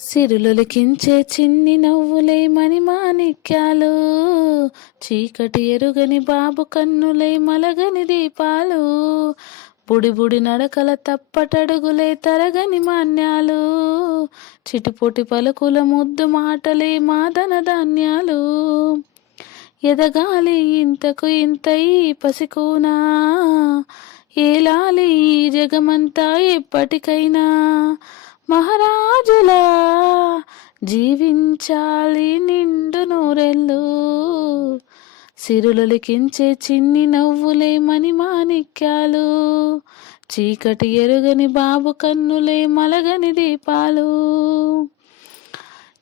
సిరులొలికించే చిన్ని నవ్వులే మణిమాణిక్యాలు, చీకటి ఎరుగని బాబు కన్నులే మలగని దీపాలు, బుడి బుడి నడకల తప్పటడుగులే తరగని మాన్యాలు, చిటిపొటి పలుకుల ముద్దు మాటలే మాదన ధాన్యాలు. ఎదగాలి ఇంతకు ఇంత ఈ పసికోనా, ఏలాలి ఈ జగమంతా ఎప్పటికైనా, మహారాజులా జీవించాలి నిండు నూరెళ్ళు. సిరులొలికించే చిన్ని నవ్వులే మణిమాణిక్యాలు, చీకటి ఎరుగని బాబు కన్నులే మలగని దీపాలు.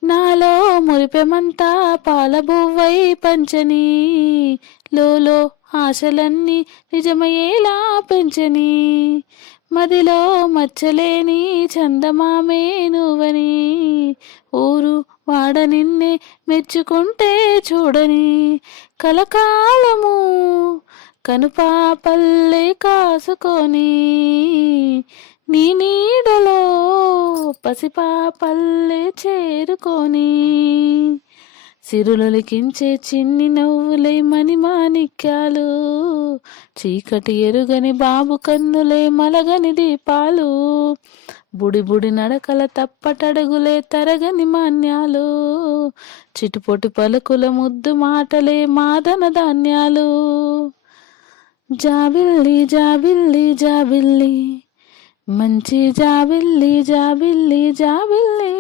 నాలో మురిపెమంతా పాలబువ్వై పంచని, లోలో ఆశలన్నీ నిజమయ్యేలా పెంచని, మదిలో మచ్చలేని చందమామే నువ్వని, ఊరు వాడ నిన్నే మెచ్చుకుంటే చూడని, కలకాలము కనుపాపల్లే కాసుకొని, నీ నీడలో పసిపాపల్లే చేరుకొని. సిరులొలికించే చిన్ని నవ్వులే మణిమాణిక్యాలు, చీకటి ఎరుగని బాబు కన్నులే మలగని దీపాలు, బుడి బుడి నడకల తప్పటడుగులే తరగని మాన్యాలు, చిటుపొటి పలుకుల ముద్దు మాటలే మాదన ధాన్యాలు. జాబిల్లి జాబిల్లి జాబిల్లి, మంచి జాబిల్లి జాబిల్లి జాబిల్లి.